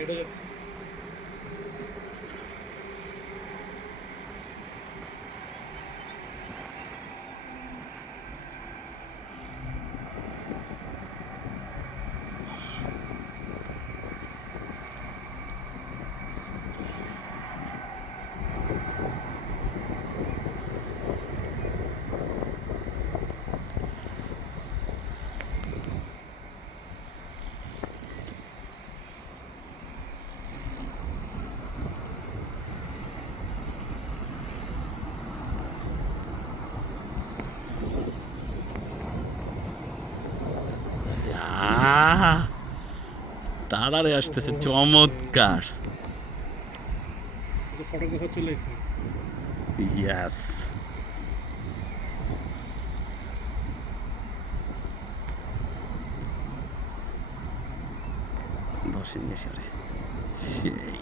এটা যাচ্ছে। আহ! তাড়াতাড়ি আসতেছে, চমৎকার। ফটোগ্রাফার চলে এসেছে। ইয়াস। দশে নিয়ে এসে সেই